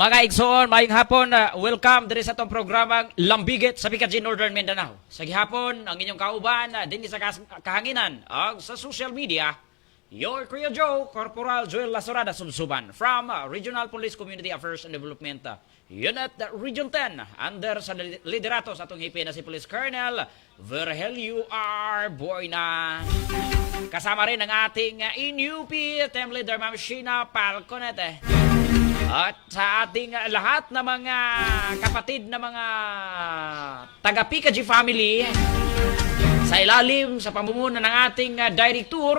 Mga igsoon, mayong hapon, welcome diri sa itong programang Lambigit sa Bicagin, Northern Mindanao. Sa gihapon, ang inyong kauban, din sa kahanginan, sa social media, your Kuya Joe, Corporal Joel Lasorada Subsuban, from Regional Police Community Affairs and Development Unit Region 10, under sa liderato sa itong hipin na si Police Colonel Virgelio R. Boyna. Kasama rin ang ating INUP Team Leader Ma'am Sheena Falconete. At sa ating lahat na mga kapatid na mga taga-PKG family, sa ilalim sa pamumuno ng ating director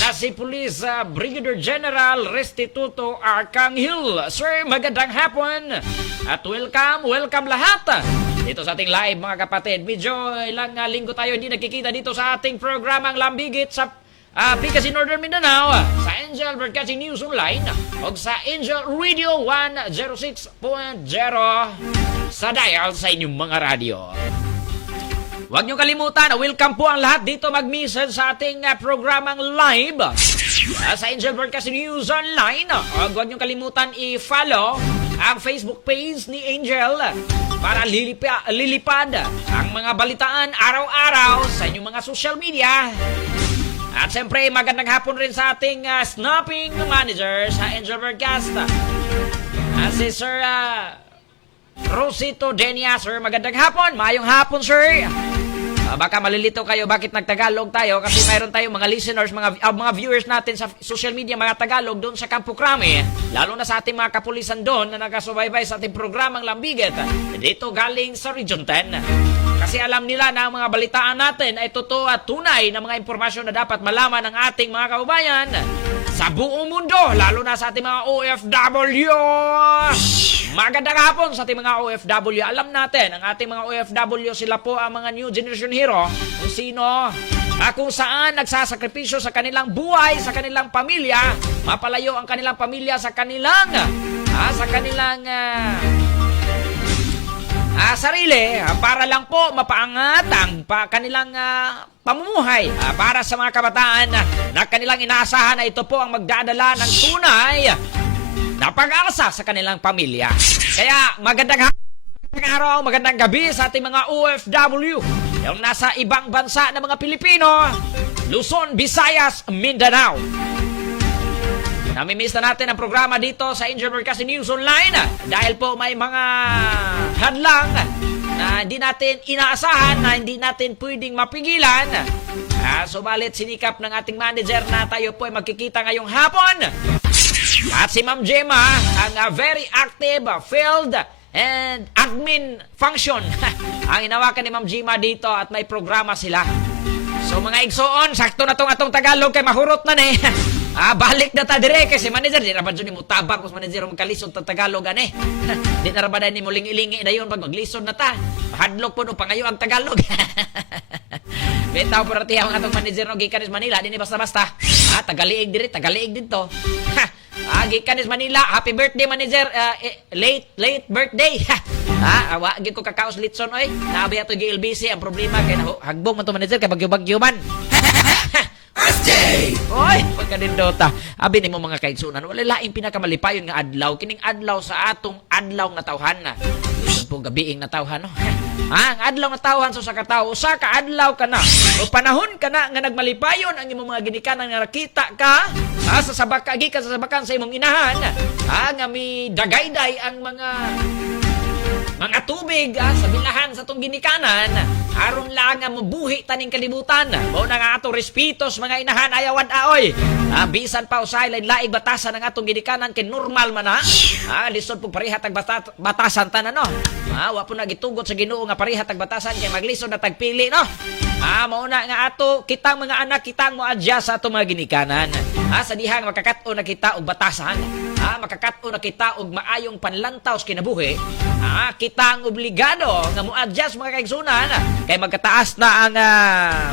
na si Police Brigadier General Restituto Arcangel. Sir, magandang hapon at welcome lahat dito sa ating live mga kapatid. Medyo ilang linggo tayo hindi nagkikita dito sa ating programang Lambigit sa PKG Northern Mindanao, sa Angel Broadcasting News Online o sa Angel Radio 106.0 sa dial sa inyong mga radyo. Huwag niyo kalimutan, welcome po ang lahat dito mag-message sa ating programang live sa Angel Broadcasting News Online. Huwag niyo kalimutan i-follow ang Facebook page ni Angel para lilipad ang mga balitaan araw-araw sa inyong mga social media. At siyempre, magandang hapon rin sa ating snapping manager sa Angel Broadcast. Si Sir Rosito Denia. Sir, magandang hapon. Mayong hapon, sir. Baka malilito kayo bakit nagtagalog tayo kasi mayroon tayong mga listeners, mga viewers natin sa social media, mga Tagalog doon sa Campo Crame. Lalo na sa ating mga kapulisan doon na nagkasubaybay sa ating programang Lambigit. Dito galing sa Region 10. Kasi alam nila na ang mga balitaan natin ay totoo at tunay na mga impormasyon na dapat malaman ng ating mga kababayan sa buong mundo, lalo na sa ating mga OFW. Magandang hapon sa ating mga OFW. Alam natin, ang ating mga OFW, sila po ang mga new generation hero. Kung sino, kung saan nagsasakripisyo sa kanilang buhay, sa kanilang pamilya, mapalayo ang kanilang pamilya sa kanilang sarili para lang po mapaangat ang kanilang pamumuhay para sa mga kabataan na kanilang inaasahan na ito po ang magdadala ng tunay na pag-asa sa kanilang pamilya. Kaya magandang araw, magandang gabi sa ating mga OFW yung nasa ibang bansa ng mga Pilipino, Luzon, Visayas, Mindanao. Namimiss na natin ang programa dito sa Angel Broadcasting News Online dahil po may mga hadlang na hindi natin inaasahan, na hindi natin pwedeng mapigilan. Subalit sinikap ng ating manager na tayo po ay magkikita ngayong hapon. At si Ma'am Gemma, ang very active field and admin function ang inawakan ni Ma'am Gemma dito at may programa sila. So mga igsoon, sakto na tong atong Tagalog kay mahurot na ni. Balik na ta dire kasi manager di raban ni mo tabak kung manager mo kalisod ta Tagalog ani. Di na raban ni mo lingi-lingi dayon pag maglisod na ta. Hadlok po no pangayo ang Tagalog. Bitaw pero tiyaw ang atong manager no gikan sa Manila dinhi basta-basta. Tagaliig dito. Gikan sa Manila, happy birthday manager, late birthday. Awa gid ko kakaos litson oy. Nabi ato GLBC ang problema kay hagbong man to manager kay bagyo-bagyo man. Birthday! Oy, pagkadindota. Abi ni mo mga kaigsunan, wala laing pinakamalipayon nga adlaw. Kining adlaw sa atong adlaw nga tawhan na. Gusto po gabiing na tawhan, no? Ang adlaw nga tawhan sa katao, sa kaadlaw ka na. O panahon ka na nga nagmalipayon ang imong mga ginikanan nga nakita ka. Sa sabakan sa imong inahan. Nga mi dagayday ang mga tubig sa bilahan sa itong ginikanan, aron lang nga mabuhi taning kalibutan. Mao na nga atong respitos mga inahan ayawan aoy. Bisan pa usay lain-laing batasan ng atong ginikanan kay normal man na. Lisod po parihat ang batasan tanan no. Wa po na gitugot sa Ginoo nga parihat ang batasan kay maglisod na tagpili no. Mao na nga ato kitang mga anak kitang mo adjust sa atong mga ginikanan. Sa dihang makakato na kita og batasan. Makakato na kita og maayong panlantaw sa kinabuhi. Kita ang obligado nga mo-adjust mga kaigsunan kay magkataas na ang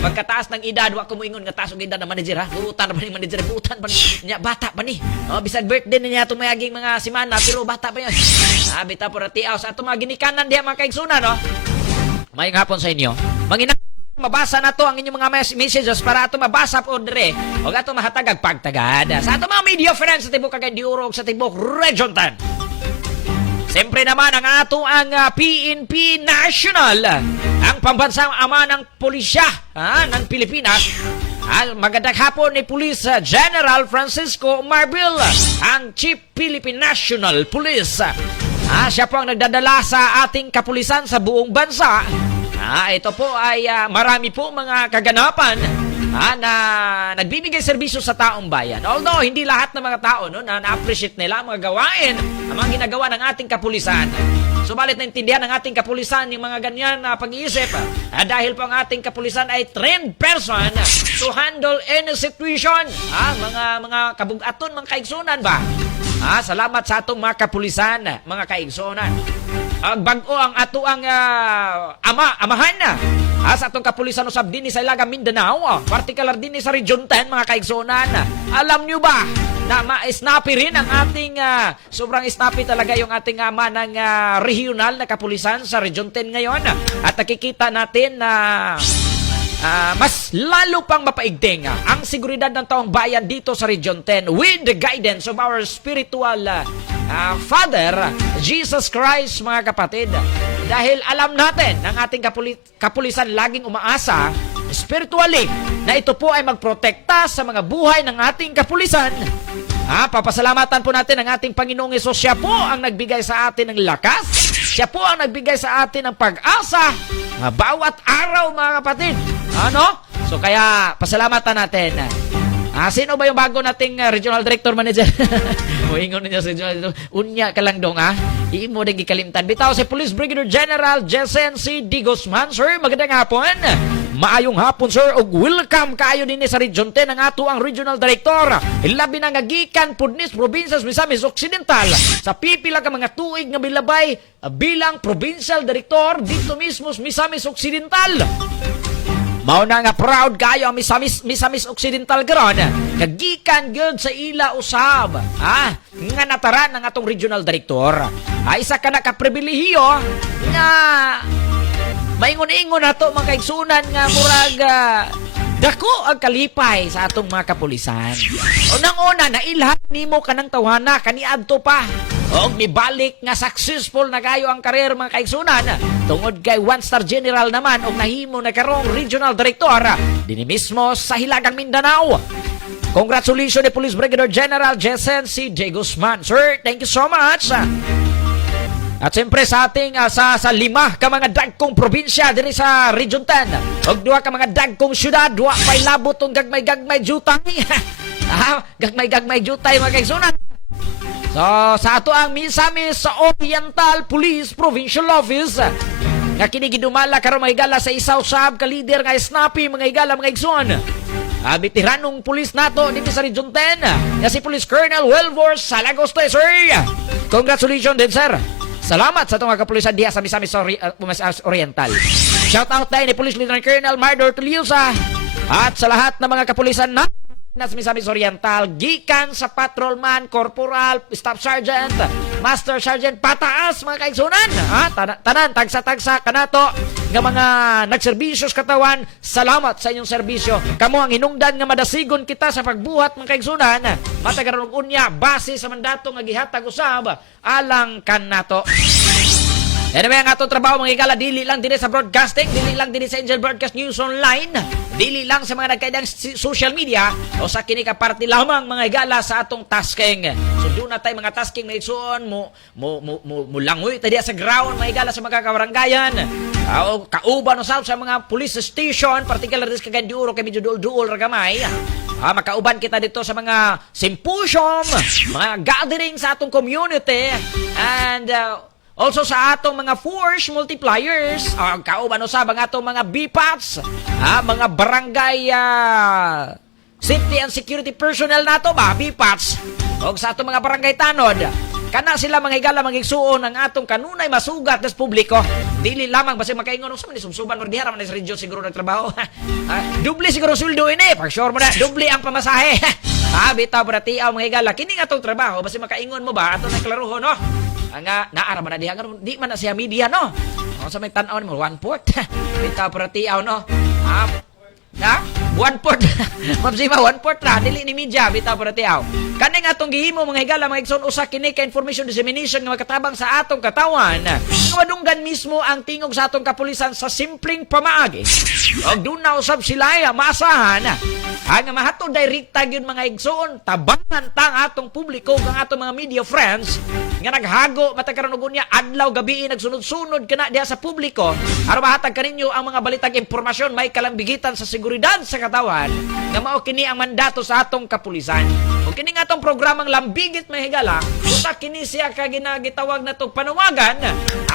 magkataas ng edad. Wa ko moingon nga taas og edad na manager ha. Buutan pa ni manager, buutan pa niya, bata pa ni. Bisag birthday niya itong mayaging mga simana pero bata pa yan. Bita po ratiaw sa itong mga ginikanan diya mga kaigsunan no. Mayong hapon sa inyo. Mabasa na to ang inyong mga messages para ato mabasa po dire o ato mahatag pagtagad sa ato mga media friends sa tibok Cagayan de Oro sa tibok Region 10. Siyempre naman ang ato ang PNP National, ang pambansang ama ng pulisya ng Pilipinas. Magandang hapon ni Police General Francisco Marbil, ang Chief Philippine National Police. Siya po ang nagdadala sa ating kapulisan sa buong bansa. Ito po ay marami po mga kaganapan na nagbibigay serbisyo sa taong bayan. Although, hindi lahat ng mga tao na na-appreciate nila ang mga gawain, ang mga ginagawa ng ating kapulisan. Subalit naintindihan ng ating kapulisan yung mga ganyan na pag-iisip dahil po ang ating kapulisan ay trained person to handle any situation. Mga kabugaton, mga kaigsunan ba? Salamat sa atong mga kapulisan, mga kaigsunan. Ang bago ang ato ang amahan na sa atong kapulisan usab din sa Ilaga Mindanao, partikular din sa Region 10, mga kaigsunan. Alam nyo ba na ma-snappy rin ang ating sobrang snappy talaga yung ating ama ng regional na kapulisan sa Region 10 ngayon, at nakikita natin na mas lalo pang mapaigting ang seguridad ng taong bayan dito sa Region 10 with the guidance of our spiritual Father, Jesus Christ, mga kapatid. Dahil alam natin ng ating kapulisan laging umaasa spiritually na ito po ay magprotekta sa mga buhay ng ating kapulisan. Papasalamatan po natin ang ating Panginoong Hesus. Siya po ang nagbigay sa atin ng lakas. Siya po ang nagbigay sa atin ng pag-asa bawat araw, mga kapatid. So kaya pasalamatan natin. Sino ba yung bago nating Regional Director Manager? Ingon niya sa Regional Director. Unya ka lang dong, Iimo din gikalimtan. Bitaw si Police Brigadier General Jesen C. D. Guzman. Sir, magandang hapon. Maayong hapon, sir, ug welcome kayo din sa Region 10 ang ato ang Regional Director. Ilabi na ngagikan Pudnis, Provincias Misamis Occidental. Sa pipila ka mga tuig nga bilabay bilang Provincial Director dito mismo Misamis Occidental. Mauna nga proud kayo ang Misamis Occidental garon. Kagikan gyud sa ila usab. Nga nataran ng atong Regional Director. Isa ka na kapribilehiyo nga maingon-ingon nato mga kaigsunan nga murag dako ang kalipay sa atong mga kapulisan. Unang-una, nailhan nimo kanang tawhana kaniadto pa. Og nibalik nga successful na kayo ang karir, mga kaigsunan. Tungod kay one-star general naman og nahimo na karong regional director dinhi mismo sa Hilagang Mindanao. Congratulations ni Police Brigadier General Jesen C. J. Guzman. Sir, thank you so much. At siyempre sa ating sa 5 ka mga dagkong probinsya diri sa Region 10 og 2 ka mga dagkong syudad, wa pay labot tong gagmay-gagmay jutay. Gagmay-gagmay jutay, mga kaigsunan. So, sa ato ang Misamis Oriental Police Provincial Office nga kinigidumala karon mga higala sa isaw sab ka leader nga snappy, mga higala, mga igsoon. Veteranong pulis nato dito sa Region 10 nga si Police Colonel Welvor Salagoste, sir. Congratulations din, sir. Salamat sa itong mga kapulisan diya sa Misamis Oriental. Shout out tayo ni Police Lieutenant Colonel Mardor Tuliusa at sa lahat ng mga kapulisan na sa Misamis Oriental, gikan sa patrolman, corporal, staff sergeant, master sergeant, pataas, mga kaigsunan. Tanan, tagsa-tagsa kanato nga mga nagserbisyos katawan, salamat sa inyong serbisyo. Kamo ang hinungdan nga madasigon kita sa pagbuhat, mga kaigsunan. Matagaron unya base sa mandato nga gihatag usab alang kanato. Anyway, ang atong trabaho, mga higala, dili lang din sa broadcasting, dili lang din sa Angel Broadcast News Online, dili lang sa mga nagkaidang social media, o sa kinikaparte lamang, mga higala, sa atong tasking. So, doon na tayo mga tasking na isuon, mulangoy tayo sa ground, mga higala, sa mga kabaranggayan, o kauban o sa mga police station, particular din sa Kagandiuro, kay medyo duol-duol ragamay. Makauban kita dito sa mga symposium, mga gathering sa atong community, and also sa atong mga force multipliers, kauban usab ang atong mga BPATs, mga barangay safety and security personnel nato ba, BPATs, o sa atong mga barangay tanod. Kana sila mga higala magigsuon ang atong kanunay masugat des publiko. Dili lamang basta makaingon sa man sumsuban or diha man sa region siguro nagtrabaho. Doble siguro sweldo ini, pag sure mo na doble ang pamasahe. Bitaw para tiaw mga higala kini nga tong trabaho basta makaingon mo ba ato na klaruho, no? Nga naara man na diha di man na siya media, no? O sa may tan-aw mo 1/4. Bitaw para tiaw, no? 1/4 Ma'am Zima, 1/4 ra dili ni media bitaw para tiaw. Kani nga atong gihimo mga higala mga igsoon usa kini ka information dissemination nga makatabang sa atong katawan. Nga madunggan mismo ang tingog sa atong kapulisan sa simpleng pamaagi. Og doon na usab sila ay maasahan. Ang mahatod direkta gyud mga igsoon tabangan tang atong publiko kang atong mga media friends nga naghago matag karon og unya adlaw gabi nagsunod-sunod kana diha sa publiko aron mahatag kaninyo ang mga balitag impormasyon may kalambigitan sa seguridad sa katawan nga mao kini ang mandato sa atong kapulisan. O kini nga atong programang Lambigit mahigala usa kini siya ka ginagitawag natong panawagan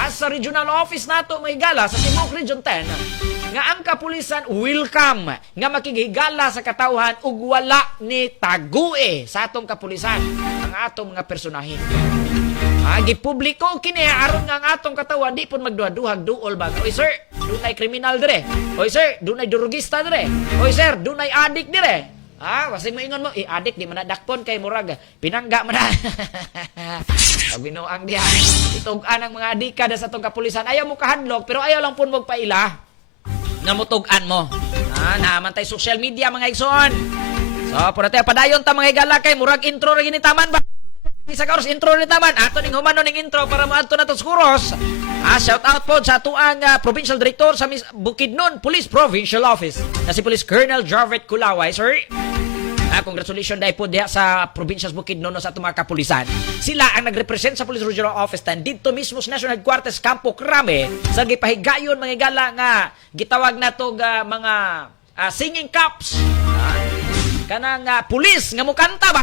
sa regional office nato mahigala sa Timog Region 10 nga ang kapulisan welcome nga makigigala sa katawhan ug wala ni tague sa atong kapulisan ang atong mga personahe. Gipubliko kini aron nga ang atong katawan di pud magduha-duhag duol ba. Oy sir, dunay kriminal dire. Oy sir, dunay durugista dire. Oy sir, dunay adik dire. Wasig mo ingon mo, adik di man nadakpon kay murag pinangga man na. Binuang diha. Itug-an ang mga adikada sa atong kapulisan. Ayaw mo kahadlok pero ayaw lang pud magpaila. Nga mutug-an mo. Naaman tay social media mga igsoon. So, pura tayo padayon ta mga igala kay murag intro ra gini taman ba? Isa ka oras intro ni taman. Ato ning humano ning intro para maadto na to sa kuros. Shout out po sa tuang Provincial Director sa Bukidnon Police Provincial Office na si Police Colonel Jarvet Kulaway, sir. Congratulations dahil po diha sa Provincial Bukidnon sa atong mga kapulisan. Sila ang nagrepresent sa Police Regional Office tan dito mismo sa National Headquarters Campo Crame sa gipahigayon mga igala nga gitawag nato mga singing cops. Kanang pulis nga mo kanta ba?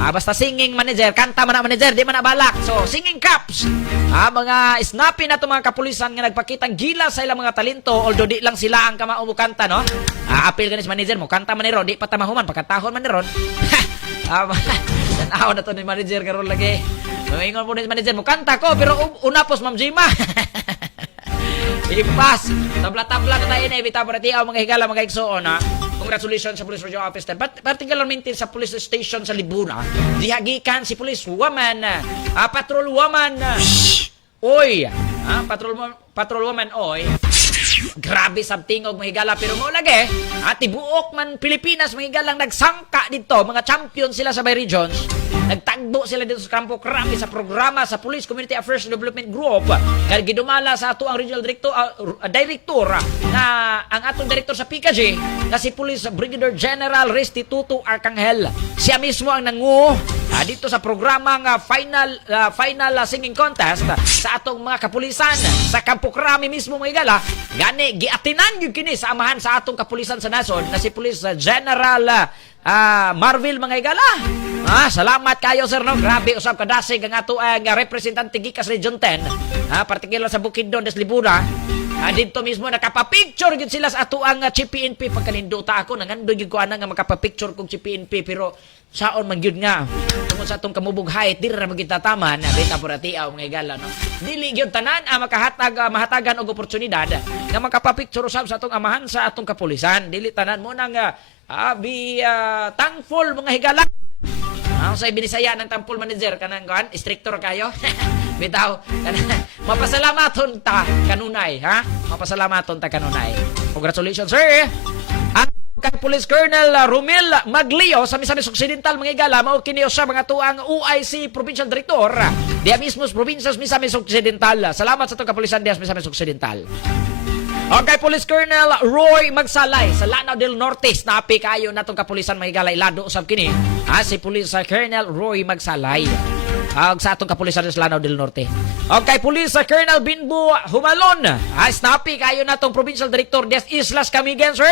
Basta singing manager, kanta man na manager, di man na balak. So, singing cops. Mga snappy na itong mga kapulisan nga nagpakitang gila sa ilang mga talento, although di lang sila ang kamao mo kanta, no? Appeal ganis manager mo, kanta man ni Ron, di patamahuman, pagkatahon man ni Ron. Tanaw na to ni manager karon lagi. Maingon po ni manager mo, kanta ko, pero unapos, Ma'am Jima. Ipas. Tabla-tabla na tayo na. Ibita para tiyaw mga higala, mga igsoon, ha? Congratulations sa Police Regional Office. Particularmente sa police station sa Libuna. Dihagikan si police woman, patrol woman, oy. Patrol woman, oy. Grabe sa tingog mga higala pero mo lagi tibuok man Pilipinas mga higalang nagsangka dito mga champion sila sa Bay Regions nagtagbo sila dito sa Campo Crame sa programa sa Police Community Affairs Development Group kaya gidumala sa ato ang regional director na ang atong director sa PKG na si Police Brigadier General Restituto Arcangel siya mismo ang nangu dito sa programang final singing contest sa atong mga kapulisan sa Campo Crame mismo mga higala gani giatinan gyud kini sa amahan sa atong kapulisan sa nason na si Police General Marvil mga higala. Salamat kayo sir no. Grabe usab kadasig ang ato ang representante gikas Region 10. Particular sa Bukidnon des Libuna. Dito mismo nakapapicture gyud sila sa ato ang CPNP pagkaninduta ako nangandoy gyud ko ana nga makapapicture kong CPNP pero saon man gyud nga tungod sa atong kamubughay diri ra magitataman beta poratiaw mga higala no. Dili gyud tanan mahatagan og oportunidad nga makapapicture usab sa atong amahan sa atong kapulisan. Dili tanan mo nang thankful mga higala. Sa Binisaya ng Tampol Manager kanang instructor kayo. Bitaw mapasalamaton ta kanunay mapasalamaton ta kanunay. Congratulations sir. Kay Police Colonel Romel Maglio sa Misamis Occidental mga higala mao kini usa mga tuang UIC Provincial Director diha mismo sa probinsya Misamis Occidental. Salamat sa atong kapulisan diha sa Misamis Occidental. Okay, Police Colonel Roy Magsalay sa Lanao del Norte. Snappy kayo na itong kapulisan mga lado usab kini. Si Police Colonel Roy Magsalay. Sa atong kapulisan sa Lanao del Norte. Okay, Police Colonel Binbu Humalon. Snappy kayo na itong Provincial Director des Islas Camigen, sir.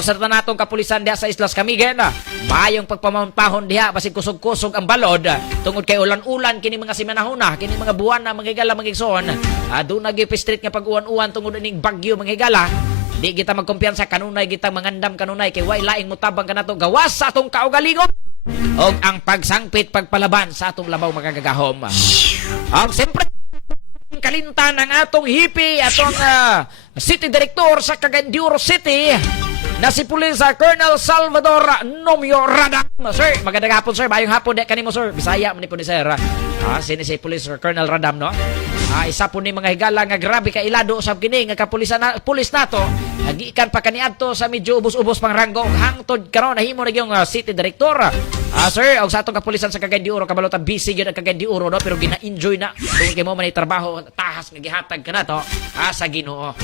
Sa natong kapulisan diha sa Islas Camigen. Mayong pagpamahon diha basig kusog-kusog ang balod. Tungod kay ulan-ulan kini mga simanahuna, kini mga buwan na mga higala mga igsoon. Doon nag-street nga pag-uwan-uwan tungod ning bagyo mga higala. Di kita magkumpiyansa kanunay kita mangandam kanunay kay way laing mutabang kanato gawas sa atong kaugalingon. Og ang pagsangpit pagpalaban sa atong labaw magagagahom. Ang siyempre kalintan ng atong hipi atong City Director sa Cagandiuro City na si Police Colonel Salvador Nomio Radam. Sir, magandang hapon sir. Bayong hapon de kanimo sir. Bisaya man ni po ni sir. Sini si Police Colonel Radam no. Isa po ni mga higala nga grabe ka ilado usab kini nga kapulisan pulis nato. Gikan pa kaniadto sa medyo ubos-ubos pang ranggo hangtod karon nahimo na gyung city director. Sir, og sa atong kapulisan sa Cagayan de Oro kabalota busy gyud ang Cagayan de Oro no pero gina-enjoy na tungod kay mo man trabaho tahas nga gihatag kanato sa Ginoo.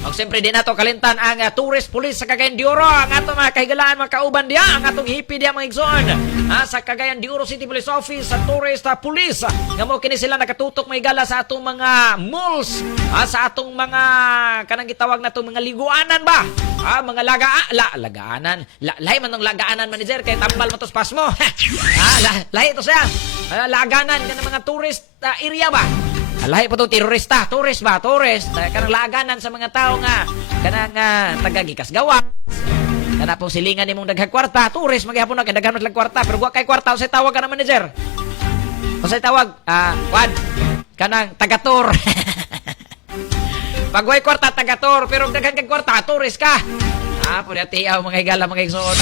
Og siyempre din nato kalintan ang tourist police sa Cagayan de Oro. Ang atong mga kahigalaan, mga kauban diya. Ang atong hipi diya mga igsoon. Sa Cagayan de Oro City Police Office, sa tourist police. Nga mo kini sila nakatutok may gala sa atong mga malls. Sa atong mga, kanang gitawag na itong mga liguanan ba? Mga lagaanan. Lahi man ng lagaanan, manager. Kaya tambal mo tos pas mo. Lahi ito siya. Laganan ka ng mga tourist area ba? Lahi po itong terorista. Tourist ba? Tourist. Kanang laganan sa mga tao nga. Kanang tagagikas gawa. Kana pong silingan ni mong daghagkwarta. Tourist. Magyapon na. Kaya daghan mas kwarta. Pero huwag kay kwarta. Usay tawag ka na manager. Usay tawag. Juan. Kanang tagator. Pag huwag kwarta, tagator. Pero daghan kay kwarta, tourist ka. Pwede tiyaw mga higala mga igsoon.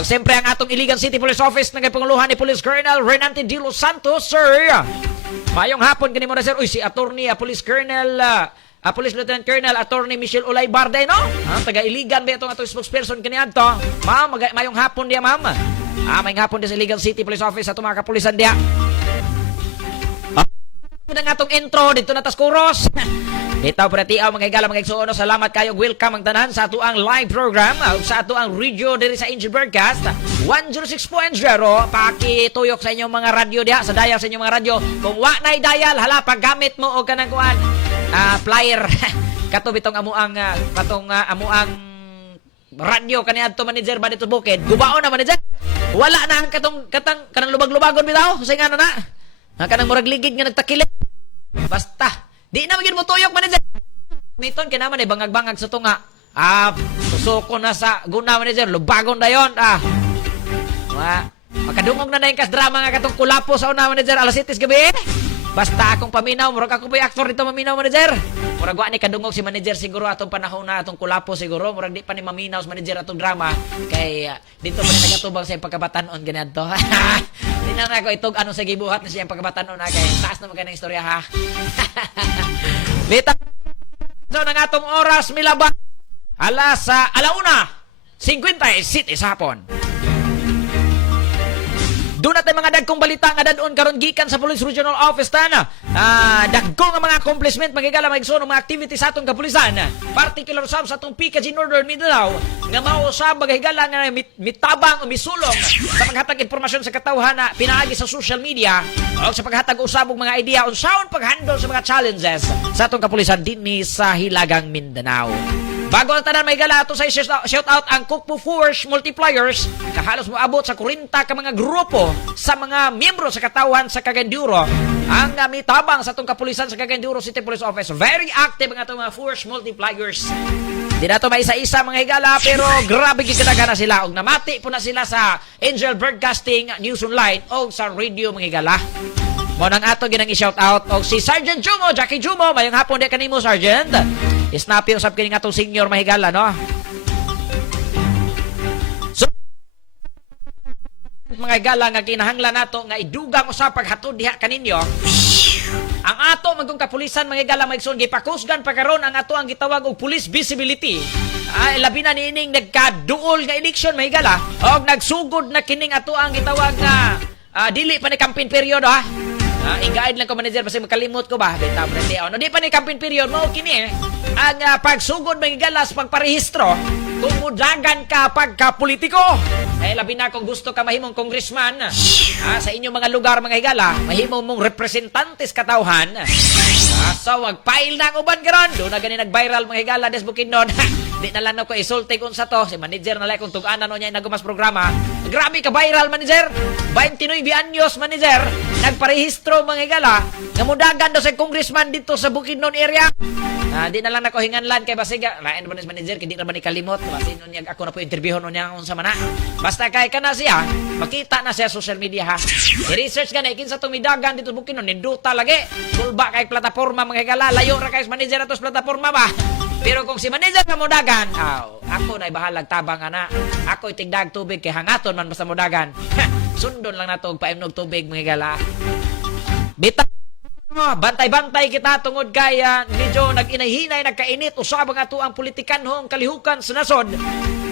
Og siyempre ang atong Iligan City Police Office ng panguluhan ni Police Colonel Renante D. Los Santos, sir. Mayong hapon kanimo na sir. Uy, si Attorney Police Colonel Police Lieutenant Colonel Attorney Michelle Olay Barday no? Taga Iligan ba itong atong spokesperson kaniadto? Ma'am, mayong hapon diya ma'am. Mayong hapon diya sa Iligan City Police Office atong mga kapulisan diya. Ang atong intro dito na tas kuros. Dito pratiaw mga higala mga igsuon. Salamat kayo. Welcome ang tanan sa ato ang live program sa ato ang radio diri sa Angel Broadcast 106.0. Pakituyok sa inyong mga radyo diha sa dial sa inyong mga radyo. Kung wa nay dial hala paggamit mo og kanang kuan flyer kato bitong amuang amuang radyo kaniadto manager ba dito bukid. Gubaon na manager. Wala na ang kanang lubag-lubagon bitaw. Say ngano na. Kanang murag ligid nga nagtakilid. Basta di na magin mo tuyok manager. Miton kay naman bangag-bangag sa tunga. Susoko na sa guna manager. Lubagon dayon. Makadungog na yung kas drama nga katong kulapo sa una manager alas 7 gabi. Basta akong paminaw, murag ako ba actor dito maminaw manager. Murag wa ni kadungog si manager siguro atong panahon na atong kulapo siguro. Murag di pa ni maminaw si manager atong drama kay dito pa ni nagatubang sa pagkabatanon ganadto. Di na ako itog ano sa gibuhat na siya pagkabatanon na kay taas na magana istorya ha. Bita so nang atong oras milaba alas 1:50 sa hapon. Doon natin mga dagkong balita nga dadon karon gikan sa Police Regional Office tana. Dagko nga mga accomplishment magigala magigsoon mga activity sa atong kapulisan. Particular sa atong PKG Northern Mindanao nga mao sa magigala nga mitabang o misulong sa paghatag impormasyon sa katawhan na pinaagi sa social media o sa paghatag usabog mga idea unsaon paghandle sa mga challenges sa atong kapulisan dinhi sa Hilagang Mindanao. Bago ang tanan may gala ato sa shout out ang Kukpo Force Multipliers kahalos moabot sa 40 ka mga grupo sa mga miyembro sa katawhan sa Cagayan de Oro ang mitabang sa atong kapulisan sa Cagayan de Oro City Police Office. Very active ang atong mga Force Multipliers. Di na ito maisa-isa mga higala pero grabe gigadaga na sila og namati po na sila sa Angel Broadcasting News Online o sa radio mga higala. Mo nang ato ginang i-shout out og si Sergeant Jumo, Jackie Jumo, mayong hapon di kanimo Sergeant. Snappy usab kini atong senior mahigala no. So mga higala nga kinahanglan nato nga idugang usab paghatod diha kaninyo. Ang ato magkong kapulisan mga higala maigsoon gipakusgan pagkaron ang ato ang gitawag og police visibility. Labi na niining nagkaduol nga election mga higala og nagsugod na kining ato ang gitawag nga dili pa ni campaign period ha. I-guide lang ko manager kasi makalimot ko ba beta prete no di pa ni campaign period mo kini ang pagsugod magigalas pagparehistro kung mudagan ka pagka-politiko labi na kung gusto ka mahimong congressman sa inyong mga lugar mga higala mahimong mong representantes katawhan so wag-file na ang uban karon do na gani nag-viral mga higala des Bukidnon. Di na lang ako isulti kung sa to si manager na lang kung tug-anan niya nagumas programa. Grabe ka viral manager 29 anyos manager nagparehistro mga higala namudagan do sa congressman dito sa Bukidnon area. Di na lang ako hinganlan kay basiga lain ba ni manager kay di ra man ikalimot sino niya ako na po interviewon niya unsa man na basta kay kana siya makita na siya social media ha i-research ka na kinsa tumidagan dito sa Bukidnon ninduta lagi sulba kay plataporma mga higala layo ra kay manager atos plataporma ba. Pero kung si manager na modagan, ako na ibahalag tabang ana. Ako itigdag tubig kay hangaton man basta modagan. Sundon lang nato og paimnog tubig mga higala. Bita bantay-bantay kita tungod kay medyo nag-inay-hinay, nagkainit usab ang ato ang politikanhong kalihukan sa nasod.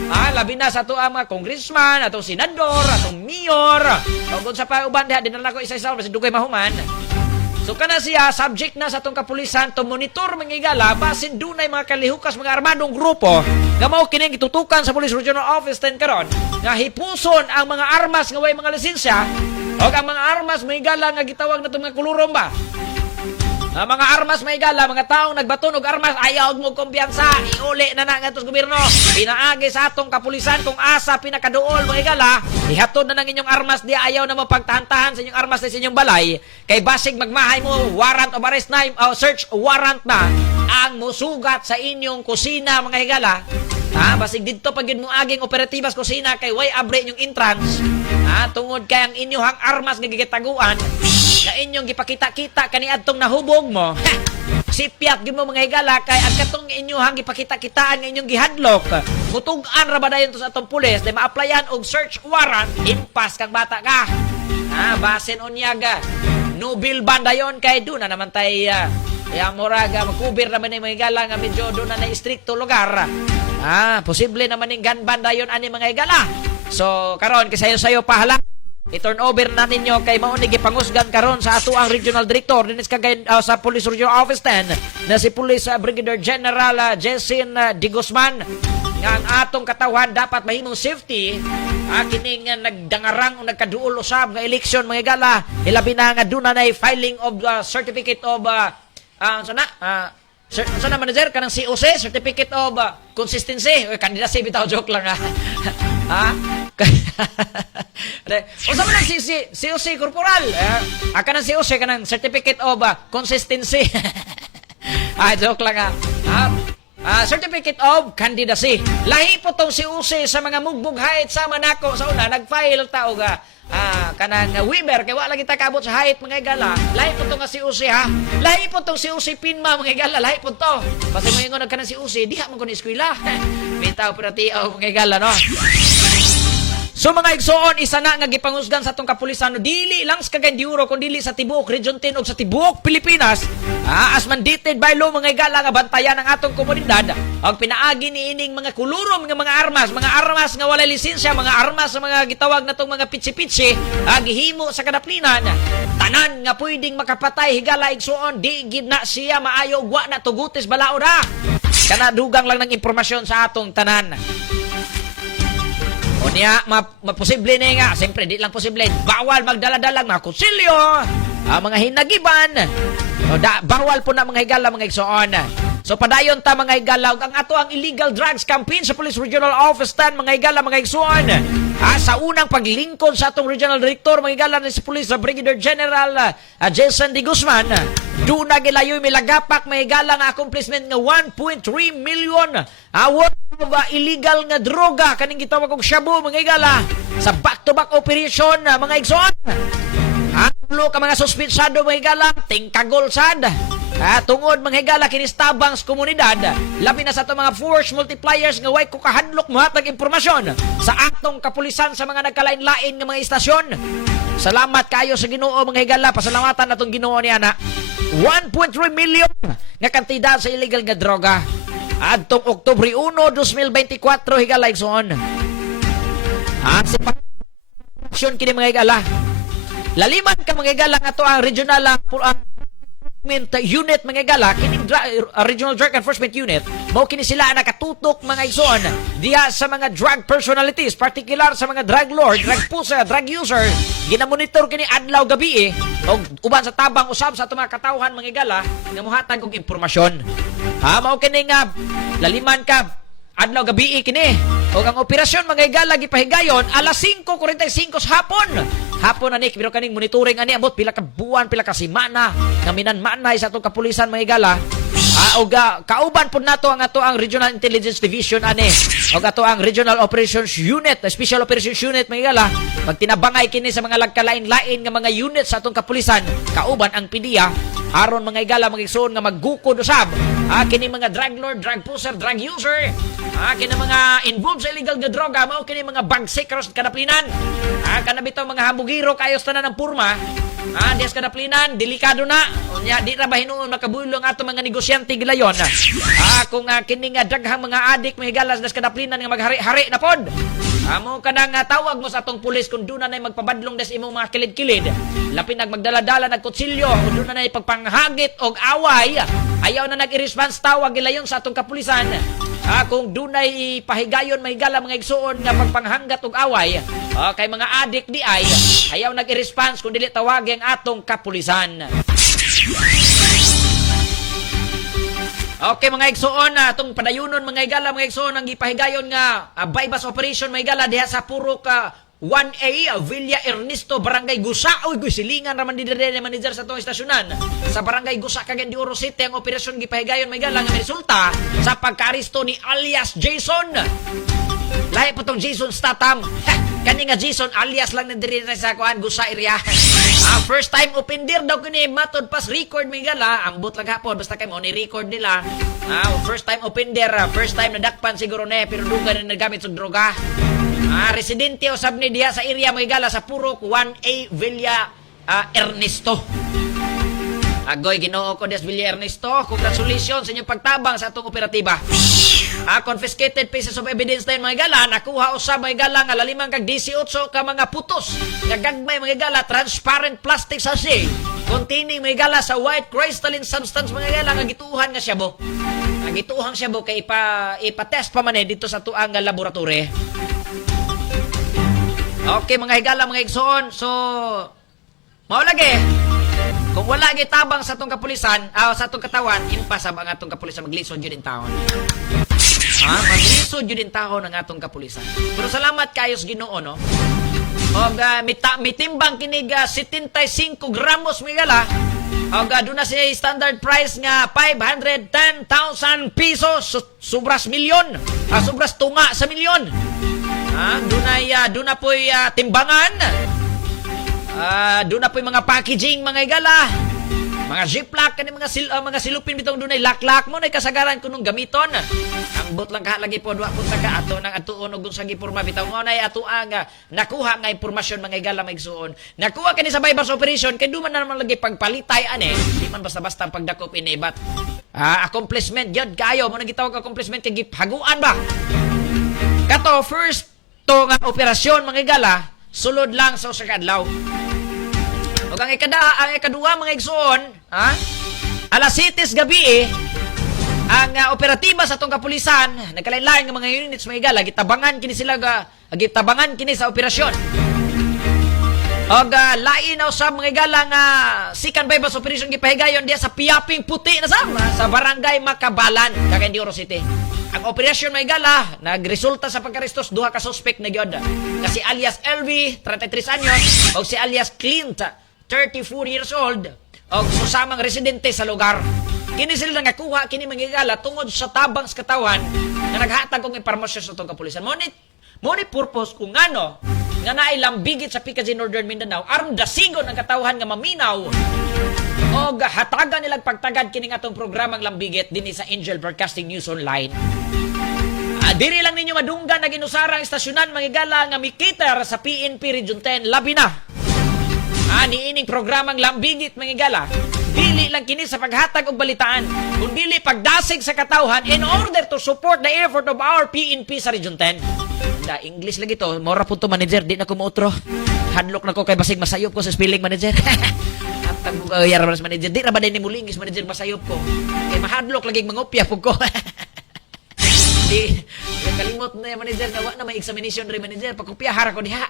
Labi na sa ato ang mga congressman, atong senador, atong mayor. O kung sa pa uban diha dinala ko isa-isa kasi dugay mahuman. So kana siya subject na sa atong kapulisan to monitor mga higala basin dunay mga kalihukas mga armadong grupo nga mao kining gitutukan sa Police Regional Office 10 karon nga hipuson ang mga armas nga way mga lisensya o ang mga armas mga higala nga gitawag na mga kulurom ba. Mga armas may gala, mga taong nagbaton og armas, ayaw mo kumpiyansa, iuli na nga itong gobyerno. Pinaagi sa atong kapulisan kung asa pinakaduol mga gala, ihatod na ng inyong armas di ayaw na mapagtahan-tahan sa inyong armas sa inyong balay. Kay basig magmahay mo, warrant of arrest na, search warrant na, ang musugat sa inyong kusina mga higala. Basig dito pag yun mo aging operatibas kusina kay way abre inyong entrance. Tungod kay ang inyong armas nga gigitaguan, na inyong gipakita-kita kaniadtong nahubog mo. Sipyat gyud mo mga higala kay ang katong inyong gipakita-kitaan nga inyong gihadlok. Mutug-an ra ba dayon to sa atong pulis na ma-applyan og search warrant, impas kang bata ka. Basin onyaga. No bill ban dayon kay do na naman tay moraga magkubir naman ng mga higala nga medyo do na stricto lugar. Posible naman ning gun ban dayon ani mga higala. So karon kasayo-sayo pahala i-turn over na ninyo kay maunig ipangusgan karon sa ato ang regional director dinis kagay sa Police Regional Office 10 na si Police Brigadier General Jessin De Guzman nga ang atong katawhan dapat mahimong safety kining nagdangarang o nagkaduol usab nga election mga gala ilabi na nga duna na filing of certificate of sana manager kanang COC certificate of consistency candidacy bitaw joke lang Usa man ang COC corporal. Kanang COC kanang certificate of consistency. Joke lang certificate of candidacy. Lahi po tong COC sa mga mugbog height sa manako sa una nag-file ta og kanang Weber kay wala kita kabot sa height mga igala. Lahi po tong COC Lahi po tong COC pinma mga igala. Lahi po to. Kasi mo ingon kanang COC diha man kun eskwela. Bitaw peratiaw mga igala no. So mga igsoon, isa na nga gipangusgan sa atong kapulisan dili lang sa Cagayan de Oro kundi dili sa tibuok Region 10 ug sa tibuok Pilipinas. As mandated by law mga igala nga bantayan ang atong komunidad og pinaagi ni ining mga kulurom nga mga armas nga walay lisensya, mga armas sa mga gitawag natong mga pitsi-pitsi gihimo sa kadaplinan. Tanan nga pwedeng makapatay higala igsoon di gid na siya maayo wa na tugutis balaod Kana dugang lang ng impormasyon sa atong tanan. O niya, maposible na nga. Siyempre, di lang posible. Bawal magdala-dalang mga kutsilyo, mga hinagiban. Bawal po na mga higala, mga igsoon. So, padayon ta mga higala. Ang ato ang illegal drugs campaign sa Police Regional Office 10, mga higala, mga igsoon. Sa unang paglingkod sa atong Regional Director, mga higala ni si Police Brigadier General Jessin De Guzman, doon na gilayoy milagapak, mga higala nga accomplishment nga 1.3 million worth of illegal nga droga kaning gitawag og shabu mga higala sa back-to-back operation mga igsoon. Ulo ka mga suspitsado mga higala tingkagol sad tungod mga higala kinistabang sa komunidad labi na sa itong mga force multipliers nga way ko kahadlok mohatag impormasyon sa atong kapulisan sa mga nagkalain-lain nga mga istasyon. Salamat kayo sa Ginoo mga higala, pasalamatan natong Ginoo niya na 1.3 million nga kantidad sa illegal nga droga adtong Oktubre 1, 2024 higala igsoon. Si action kini mga higala. Laliman ka mga higala nga to ang regional unit mga higala kining regional drug enforcement unit mao kini sila nakatutok mga igsoon diha sa mga drug personalities, particular sa mga drug lord, drug pusher, drug user. Ginamonitor kini adlaw gabi og uban sa tabang usab sa atong mga katawhan mga higala nga mohatag og impormasyon. Mao kini nga laliman ka adlaw gabi kini og ang operasyon mga higala gipahigayon alas 5:45 sa hapon ani pero kaning monitoring ani abot pila ka buwan pila ka semana nga minanmanay sa atong kapulisan mga higala og kauban pud nato ang ato ang Regional Intelligence Division ani og ato ang Regional Operations Unit, Special Operations Unit mga higala pagtinabangay kini sa mga lagkalain-lain nga mga unit sa atong kapulisan kauban ang PDEA aron mga higala mga igsoon nga maggukod usab kini mga drug lord, drug pusher, drug user kini mga involved sa illegal nga droga mao kini mga bag seekers kadaplinan kana bitaw mga hambugiro kayos tanan ng purma Dias kadaplinan, delikado na. Unya, di ra ba hinuon makabulong ato mga negosyante gilayon. Kung kining daghang mga adik mahigalas das kadaplinan nga maghari-hari na pod. Amo ka nang tawag mo sa atong pulis kung doon na magpabadlong des imong mga kilid-kilid. Lapin nagmagdala-dala ng kutsilyo, kung doon na pagpanghagit og away. Ayaw na nag-i-response tawag gilayon sa atong kapulisan. Kung dunay pahigayon mahigala mga igsuon nga pagpanghanggat og away, kay mga adik di ay ayaw nag-i-response kung dili tawag ang atong kapulisan. Okay mga igsuon, atong padayunon mga igala mga igsuon ang ipahigayon nga bypass operation mga igala diha sa Purok 1A, Villa Ernesto, Barangay Gusa. Uy, silingan raman di dere manager sa itong istasyonan. Sa Barangay Gusa, Cagayan de Oro City, ang operasyon gipahigayon may galang ang resulta sa pagka-aristo ni alias Jason. Lahi po itong Jason Statham. Kani nga Jason alias lang na dere sa kuan Gusa area. First time offender daw kini matod pas record may gala. Ambot lang hapon basta kay mo ni record nila. First time offender, first time nadakpan siguro na pero dugan na nagamit sa droga. Residente o sabni diha sa area mga gala sa Purok 1A Villa Ernesto. Agoy Ginoo ko des Villa Ernesto, congratulations sa inyong pagtabang sa atong operatiba. Confiscated pieces of evidence tayo mga gala, nakuha usab mga gala nga lalimang kag 18 ka mga putos nga gagmay mga gala transparent plastic sachet containing mga gala sa white crystalline substance mga gala nga gituuhan nga syabo. Ang gituuhang syabo kay ipa-test pa man dito sa tuang laboratory. Okay, mga higala, mga igsoon. So, maulagi. Kung wala gitabang sa atong kapulisan, sa atong katawan, impasab ang atong kapulisan maglisod yun din taon. Maglisod yun din taon ang atong kapulisan. Pero salamat kayos Ginoo, no? Og mitimbang kinig 75 gramos migala. Og doon na siya standard price nga 510,000 pesos. Sobras milyon. Sobras tunga sa milyon. Doon na po'y timbangan. Doon na po'y mga packaging, mga igala. Mga ziplock, mga silupin bitong doon ay laklak mo na kasagaran ko nung gamiton. Ang bot lang lagi po, duwa po taga ato ng atuon o sa gipurma bitong mo na ato ang nakuha nga impormasyon mga igala maigsuon. Nakuha ka ni sa bypass operation, kaya duman na naman lagi pagpalitay di man basta-basta ang pagdakop inibat. Accomplishment, yun kayo, mo nang gitawag accomplishment, kaya gipaguan ba? Kato, first, to nga operasyon mga igala, sulod lang sa usa ka adlaw. Ug ang ikaduha mga igsoon, alas 7 gabi ang operatiba sa atong kapulisan, nagkalain-lain nga mga units mga igala, gitabangan kini sa operasyon. Og lain sa mga igala nga second bypass operation gipahigayon diya sa Piaping Puti na sa Barangay Makabalan, Cagayan de Oro City. Ang operasyon may gala, nagresulta sa pagkarestos, duha ka suspect na gyud. Kasi alias LV, 33 anyos, o si alias Clint, 34 years old, o susamang residente sa lugar. Kini sila nangakuha, kini manggigala, tungod sa tabang sa katawan, na naghatag kong impormasyon sa itong kapulisan. Mo ni purpose kung ano, nga nailambigit sa PKJ Northern Mindanao, aron dasigon ang katawhan nga maminaw, o hatagan nilang pagtagad kining atong programang lambigit dinhi sa Angel Broadcasting News Online. Diri lang ninyo madunggan na ginusarang istasyonan mangigala nga mikitar sa PNP Region 10 labi na. Niining programang lambigit mangigala. Dili lang kini sa paghatag og balitaan, kundi pagdasig sa katawhan in order to support the effort of our PNP sa Region 10. English lagi to, mora po to manager, di na ko mautro. Hadlok na ko kay basig masayop ko sa spelling manager. Yaraman sa manager, di na ba din ni mulingis manager masayop ko. Kay mahadlok lagi mangopya po ko. Di, kalimot na yung manager na na may examination rin manager, pagkopyahara ko diha.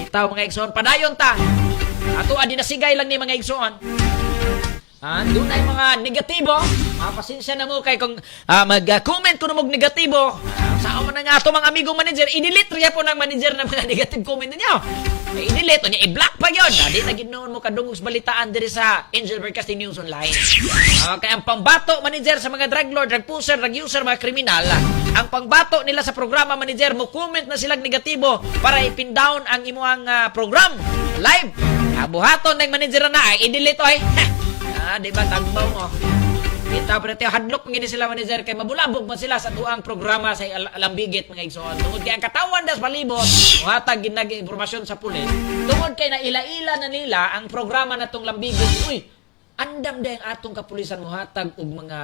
Di tao mga igsoon, padayon ta. Ato adi nasigay lang ni mga igsoon. Doon ay mga negatibo. Pasensya na mo kay kung mag-comment ko na mong negatibo. Sa man nga ato mga amigo manager, i-delete riya po ng manager ng mga negative comment ninyo. I-delete niya, i-block pa yun. Di na ginoon mo kadungos balitaan diri sa Angel Broadcasting News Online. Kaya ang pangbato manager sa mga drug lord, drug pusher, drug user, mga kriminal, ang pangbato nila sa programa manager, mo comment na silang negatibo para i-pin down ang imuang program live. Buhaton ng manager na i-delete oy. Di ba tagbaw mo? Kita pero tayo hadlok ngini sila manager kay mabulabog man sila sa tuang programa sa Lambigit mga igsoon. Tungod kay ang katawan das palibot, muhatag ginag impormasyon sa pulis. Tungod kay naila-ila na nila ang programa natong Lambigit. Uy, andam day ang atong kapulisan muhatag og mga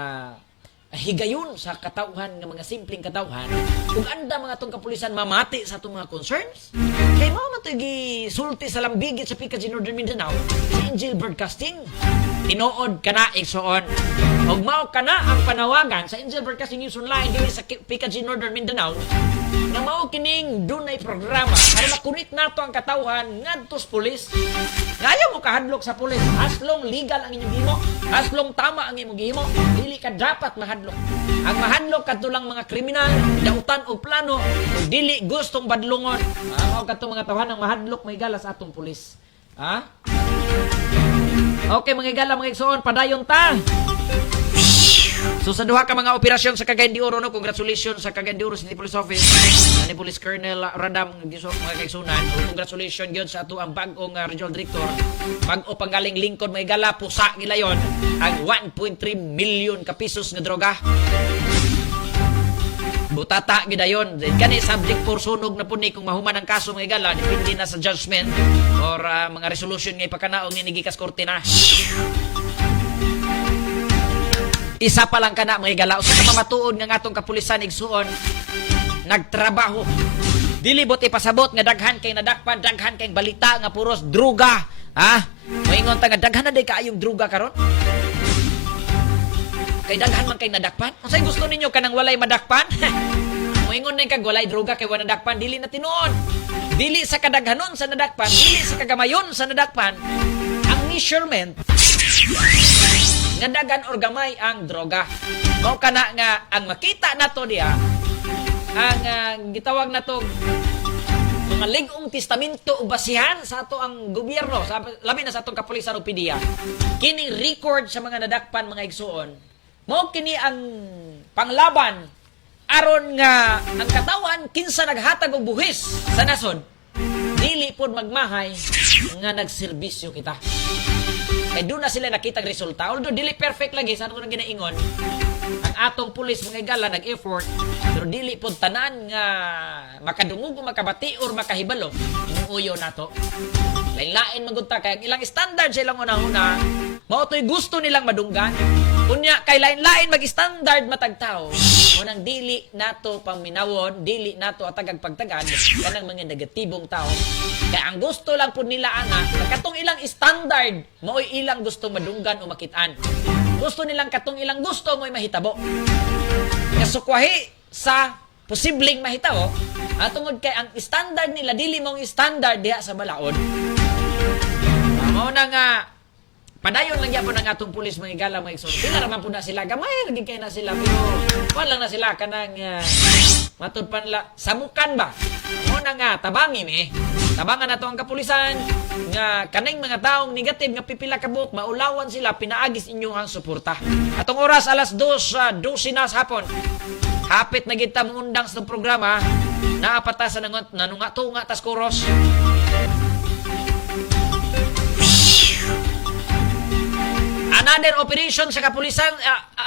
higayon sa katawhan ng mga simpleng katawhan ug anda mga atong kapulisan mamati sa atong mga concerns kay mao man gi sulti sa Lambigit sa PKG Northern Mindanao si Angel Broadcasting tinuod kana igsoon ug mao kana ang panawagan sa Angel Broadcasting News Online dili sa PKG Northern Mindanao nga mao kining dunay programa aron makunit nato ang katawhan ngadto sa pulis ngayon mo kahadlok sa pulis aslong legal ang inyong gihimo aslong tama ang imong gihimo dili ka dapat mahadlok ang mahadlok kadto lang mga kriminal dautan og plano ug dili gustong badlungon mao kadto mga tawhan ang mahadlok may gala sa atong pulis ha okay mga gala mga igsoon padayon ta. So sa duha ka mga operasyon sa Cagayan de Oro no, congratulations sa Cagayan de Oro City Police Office ni Police Colonel Radam mga kaigsunan. Congratulations gyud sa ato ang bag-ong Regional Director. Bag-o panggaling lingkod may gala pusa nila yon ang 1.3 million ka pesos nga droga. Butata gidayon. Kani subject for sunog na puni kung mahuman ang kaso mga gala depende na sa judgment or mga resolution nga ipakanaong ni gikas korte na. Isa pa lang kana mga igala. Usa ka mamatuod nga atong kapulisan igsuon nagtrabaho. Dili bot ipasabot nga daghan kay nadakpan, daghan kay balita nga puros druga. Ha? Moingon ta nga daghan na day kaayong druga karon. Kay daghan man kay nadakpan. Unsay gusto ninyo kanang walay madakpan? Moingon na kag walay druga kay wala nadakpan, dili na tinuod. Dili sa kadaghanon sa nadakpan, dili sa kagamayon sa nadakpan. Ang measurement nga dagan or gamay ang droga. Mao kana nga ang makita nato diha ang gitawag nato mga ligong testamento o basihan sa ato ang gobyerno, labi na sa atong kapulisan o PDEA. Kining record sa mga nadakpan mga igsuon. Mao kini ang panglaban aron nga ang katawan kinsa naghatag og buhis sa nasod dili pod magmahay nga nagserbisyo kita. Kaya doon na sila nakitang resulta. Although, dili perfect lagi. Sa ano nang ginaingon? Ang atong pulis mga igala nag-effort. Pero dili po tanan nga makadungog o makabati or makahibalo. Inuuyo na to. Lain-lain magunta. Kaya ilang standard silang una-una. Mao to'y gusto nilang madunggan. Kunya, kay lain-lain mag-standard matagtao. Unang dili nato pangminawon, dili nato atagag pagtagad kanang mga negatibong tao. Kaya ang gusto lang po nila ana, katong ilang standard, mao'y ilang gusto madunggan o makitaan. Gusto nilang katong ilang gusto mo'y mahitabo. Kasukwahi sa posibleng mahitabo, tungod kay ang standard nila, dili mong standard diha sa balaod. Mao na nga, padayon lang yapon ang atong pulis mga igala mga igsoon. Pila naman po na sila. Gamay naging kayo na sila. Pero wala lang na sila kanang matud pa nila. Samukan ba? Muna nga, tabangin Tabangan na to ang kapulisan. Nga kaning mga taong negative nga pipila kabuk, maulawan sila, pinaagis inyong suporta. Atong oras, alas 2:12 na sa hapon. Hapit na kita mungundang sa programa. Naapata sa nanunga-tunga tas kuros. Another operation sa kapulisan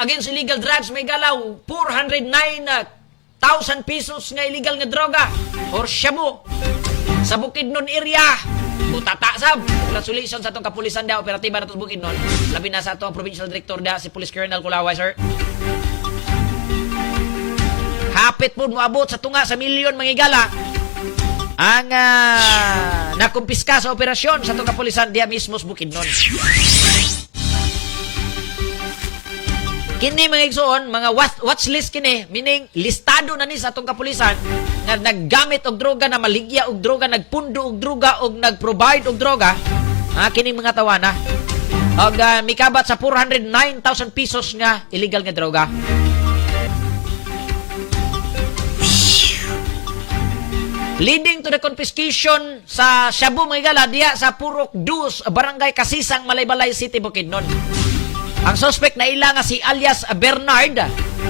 against illegal drugs may galaw 409,000 pesos nga illegal nga droga or shabu sa Bukidnon area. Butata sab. Congratulations sa atong kapulisan da operatiba nato sa Bukidnon. Labi na sa atong provincial director da si Police Colonel Kulaway sir. Hapit po moabot sa tunga sa milyon mga igala ang nakumpiska sa operasyon sa atong kapulisan diha mismo sa Bukidnon. Kini mga igsoon, mga watchlist kini, meaning listado na ni sa atong kapulisan nga naggamit og droga, na maligya og droga, nagpundo og droga og nagprovide og droga. Kini mga tawana. Og mikabat sa 409,000 pesos nga illegal nga droga. Leading to the confiscation sa shabu mga igala diya sa Purok Dus, Barangay Kasisang, Malaybalay City, Bukidnon. Ang suspect na ila nga si alias Bernard,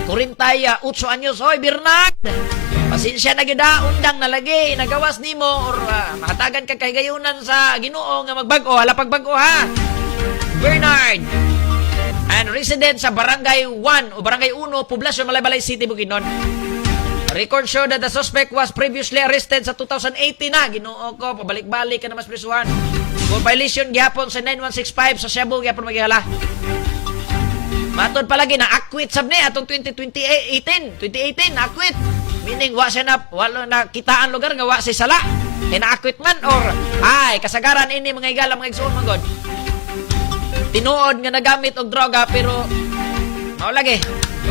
48 anyos. Hoy Bernard, pasensya na gida, undang nalagi, nagawas nimo or mahatagan ka kay gayunan sa Ginoo nga magbago, hala pagbago ha. Bernard, and resident sa Barangay 1 o Barangay 1, Poblasyon, Malaybalay City, Bukidnon. Record show that the suspect was previously arrested sa 2018 na. Ginoo ko, pabalik-balik ka na mas prisuhan. For violation gihapon sa 9165 sa Cebu, gihapon maghihala. Matod palagi na acquit sab ni atong 2018 na acquit. Meaning wala na kitaan lugar nga wa si sala. Na-acquit man or kasagaran ini mga higala mga igsoon man god. Tinuod nga nagamit og droga pero mao lagi.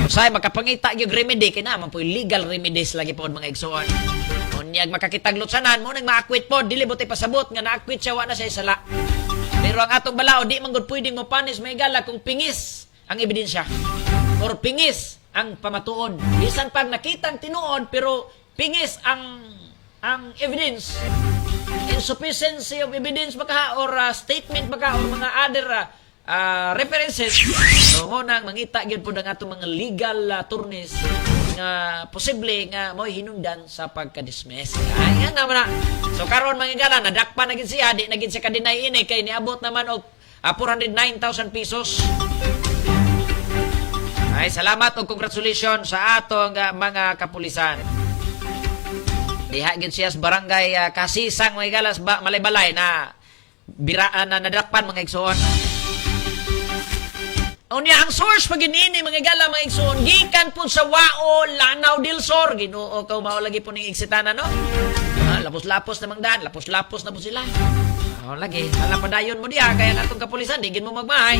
Usay makapangita gyud remedy kay na man poy legal remedies lagi pod mga igsoon. Unyag makakitaglot sanan mo nang ma-acquit pod dili buti pasabot nga na-acquit siya wa na siya sala. Pero ang atong balao di man gud pwedeng mo panis mga higala kung pingis ang ebidensya or pingis ang pamatuod. Bisan pag nakitang tinuod pero pingis ang evidence, insufficiency of evidence baka or statement baka or mga other references, so nang mangita gyud pud ang atong mga legal attorneys nga posible nga mo'y hinungdan sa pagka-dismiss. Ay nga naman na. So karon mga higala nadakpan na gid siya, di na gid siya ka-deny ini kay niabot naman og 409,000 pesos. Ay, salamat o congratulations sa atong mga kapulisan. Diha gid siya sa barangay Kasisang mga galas Malaybalay na biraan na nadakpan mga igsoon. Unya ang source pag inini mga gala mga igsoon gikan po sa Wao Lanao del Sur. Ginoo ka mao lagi po ning igsitana no. Lapos-lapos namang daan, lapos-lapos na po sila. Lagi, hala padayon mo diha kaya atong kapulisan di gid mo magmahay.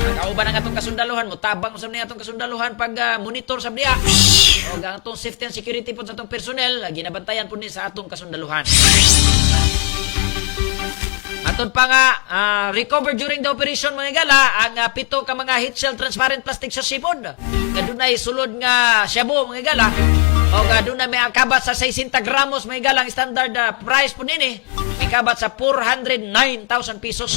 Kauban ang atong kasundaluhan mo, tabang sa niya atong kasundaluhan pag monitor sa diya. O ang atong safety and security po sa atong personnel, ginabantayan po ni sa atong kasundaluhan. Aton pa nga, recover during the operation mga gala, ang 7 ka mga heat shell transparent plastic sa sipod. Nga dunay sulod nga shabu mga gala. O nga dunay may kabat sa 60 gramos mga gala, ang standard price po nini. May kabat sa 409,000 pesos.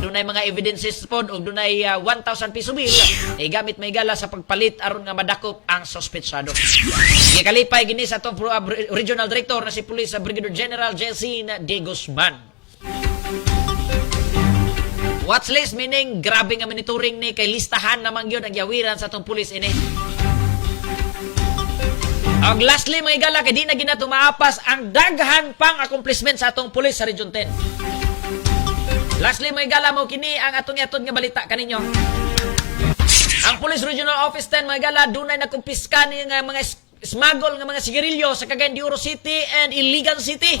Dunay mga evidences pod og dunay 1,000 piso bill gamit may gala sa pagpalit aron nga madakop ang suspetsado. Gikalipay gini sa atong regional director na si Police Brigadier General Jessine De Guzman. Watch list meaning grabe nga monitoring ni kay listahan naman gyud ang yawiran sa atong pulis ini. Og lastly mga gala kay di na gina tumaapas ang daghan pang accomplishment sa atong pulis sa Region 10. Lastly, may gala mo kini ang atong-atong nga balita kaninyo. Ang Police Regional Office 10, mga gala, dunay nakumpiska ni nga mga smuggle nga mga sigarilyo sa Cagayan de Oro City and Iligan City.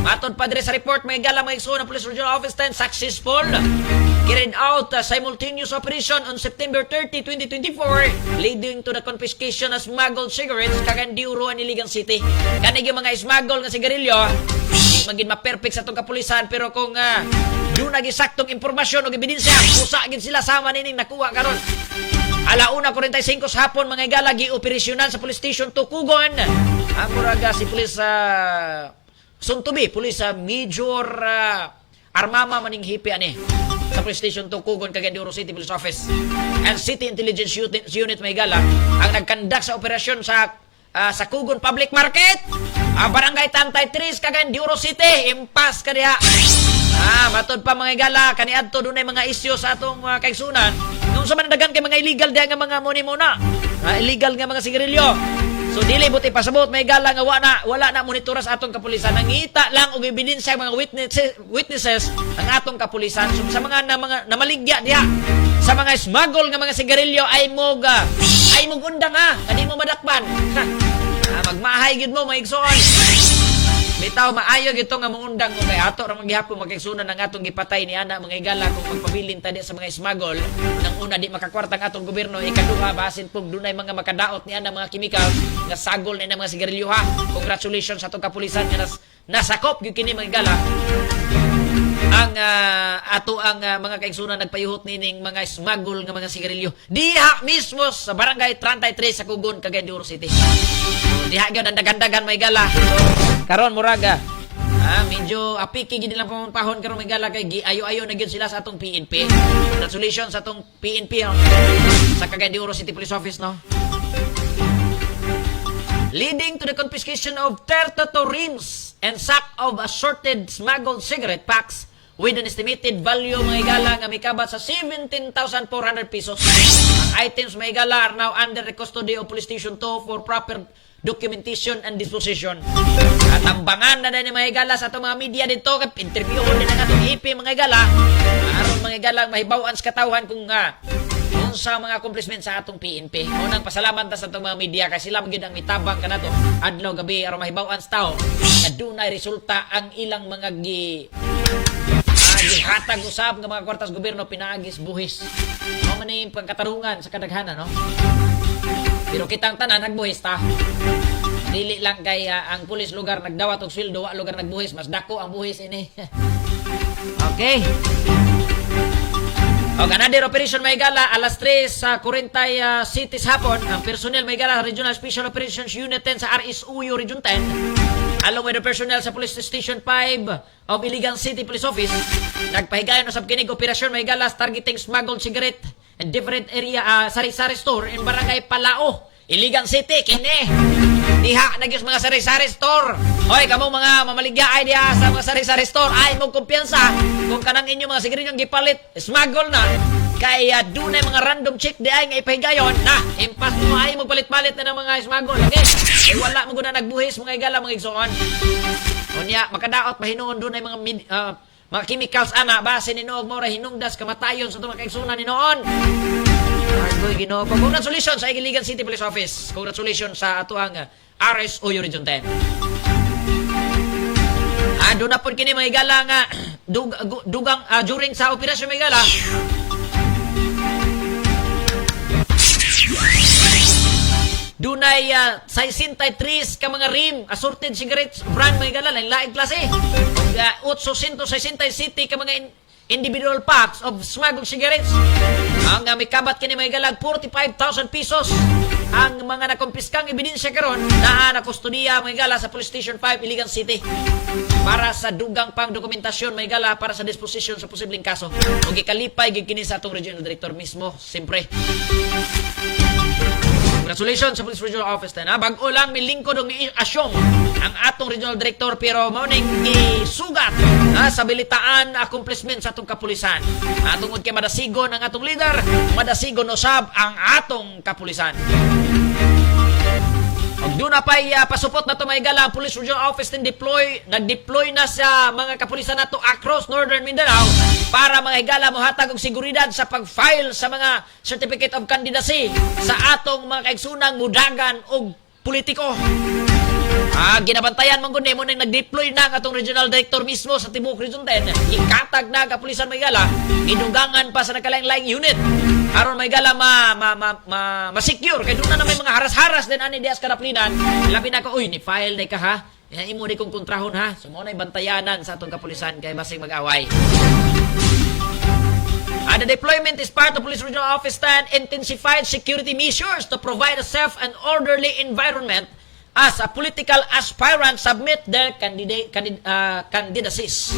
Matod pa dire sa report, may gala mga igsoon ng Police Regional Office 10 successful carried out a simultaneous operation on September 30, 2024 leading to the confiscation of smuggled cigarettes Cagayan de Oro and Iligan City. Kanig yung mga smuggle nga sigarilyo, di maging ma-perfect sa itong kapulisan pero kung doon nagisaktong impormasyon o ebidensya, usagin sila sama nining nakuha karon. Alauna 45 sa hapon mga igalagi operasyonan sa Police Station Tukugon. Ang muraga si Police Suntubi, Police Major Armama maning hipi ani sa Police Station Tukugon, Cagayan de Oro City Police Office and City Intelligence Unit may gala ang nagkandak sa operasyon sa Kugon Public Market, Barangay Tantay 3, Cagayan de Oro City. Impas ka diha. Matod pa mga igala, kaniadto dunay mga isyu sa atong kaigsunan. Nung sa manadagan kay mga illegal diha nga mga muni-muna. Illegal nga mga sigarilyo. So dili buti pasabot may igala nga wala na monitora sa atong kapulisan. Nangita lang og ebidensya mga witnesses ang atong kapulisan. So sa mga namaligya diha sa mga smuggle nga mga sigarilyo ay mo undang kadi mo madakpan. Magmahay gid mo maigsoon. Bitaw maayo gito nga muundang mo kay ato ra maghihapon magkaigsunan ang atong gipatay ni ana mga igala kung magpabilin ta di sa mga smuggle. Nang una di makakwarta ang atong gobyerno, ikaduha basin pug dunay mga makadaot ni ana mga chemical nga sagol na mga sigarilyo ha. Congratulations sa atong kapulisan nga nasakop gyud kini mga igala. Ang mga kaigsunan nagpayuhot nining mga smuggle nga mga sigarilyo diha mismo sa Barangay 33 sa Kugon, Cagayan de Oro City. So, diha gyud ang dagan-dagan may gala. So, karon muraga medyo apiki gid lang pamanpahon karon may gala kay ayo-ayo na gyud sila sa atong PNP. Congratulations sa atong PNP sa Cagayan de Oro City Police Office no. Leading to the confiscation of 32 rings and sack of assorted smuggled cigarette packs with an estimated value mga higala nga mikabat sa 17,400 pesos. Ang items mga higala are now under the custody of Police Station 2 for proper documentation and disposition. Katambangan na din mga higala sa itong mga media dito. Interview din ang itong EP mga higala. Aron mga higala mahibawan sa katawhan kung sa mga accomplishment sa atong PNP. Unang pasalamat ta sa itong mga media kasi sila magiging ang mitabang ka na to. Adlaw gabi aron mahibawan sa tao na dunay resulta ang ilang mga gihatag usab ng mga kwartas gobyerno pinaagis buhis. Mao man ni pangkatarungan sa kadaghanan, no? Pero kitang tanan nagbuhis ta. Dili lang kay ang pulis lugar nagdawat og sweldo, wa lugar nagbuhis, mas dako ang buhis ini. Okay. O Ganader Operation Maygala, alas 3 sa 40 cities hapon, ang personnel Maygala Regional Special Operations Unit 10 sa RSUU Region 10, along with the personnel sa Police Station 5 of Iligan City Police Office, nagpahigayon usab kining operasyon Maygala targeting smuggled cigarette in different area sari-sari store in Barangay Palao, Iligan City, kini. Diha nagyos mga sari-sari store. Hoy, kamo mga mamaligyaay diha sa mga sari-sari store. Ay mo kumpiyansa kung kanang inyo mga sigarilyo gipalit, smuggle na. Kay dunay mga random check di ay nga ipahigayon na impas mo ay mo palit-palit na ng mga smuggle. Okay? Ay wala mo guna nagbuhis mga igala mga igsoon. Unya makadaot pahinuon dunay mga chemicals ana base ni noog mo ra hinungdas kamatayon sa mga kaigsunan ni noon. Argoy Ginoo. Congratulations sa Iligan City Police Office. Congratulations sa atuang RSUU Region 10. Doon na po kini mga igala nga dugang during sa operasyon mga igala. Dunay 63 ka mga rim assorted cigarettes brand mga igala lain-laing klase. 867 ka mga individual packs of smuggled cigarettes. Ang may kabat kini may galag 45,000 pesos. Ang mga nakumpiskang ebidensya karon na nakustodiya may gala sa Police Station 5 Iligan City para sa dugang pang dokumentasyon may gala para sa disposition sa posibleng kaso. Ug gikalipay gid kini sa atong regional director mismo, siyempre. Congratulations sa Police Regional Office na. Bago lang milingkod og mi-asyong ang atong regional director pero mao ning gisugat sa bilitaan accomplishment sa atong kapulisan. Tungod kay madasigon ang atong leader, madasigon usab ang atong kapulisan. Og doon na pa'y pasupot na ito may gala ang Police Regional Office nag-deploy na sa mga kapulisan na ito across Northern Mindanao para mga higala mohatag og seguridad sa pag-file sa mga Certificate of Candidacy sa atong mga kaigsunang mudagan og politiko. Ginabantayan man gud mo nang nag-deploy na ang atong regional director mismo sa Tibok Region 10. Ikatag na kapulisan may gala, gidugangan pa sa nakalaing-laing unit. Aron may gala ma-secure kay doon na may mga haras-haras din ani dias kadaplinan. Labi na ko, uy, ni file day ka ha. Imo di kong kontrahon ha. So mo nay bantayanan sa atong kapulisan kay basig mag-away. The deployment is part of Police Regional Office 10 intensified security measures to provide a safe and orderly environment as a political aspirant submit their candidacies.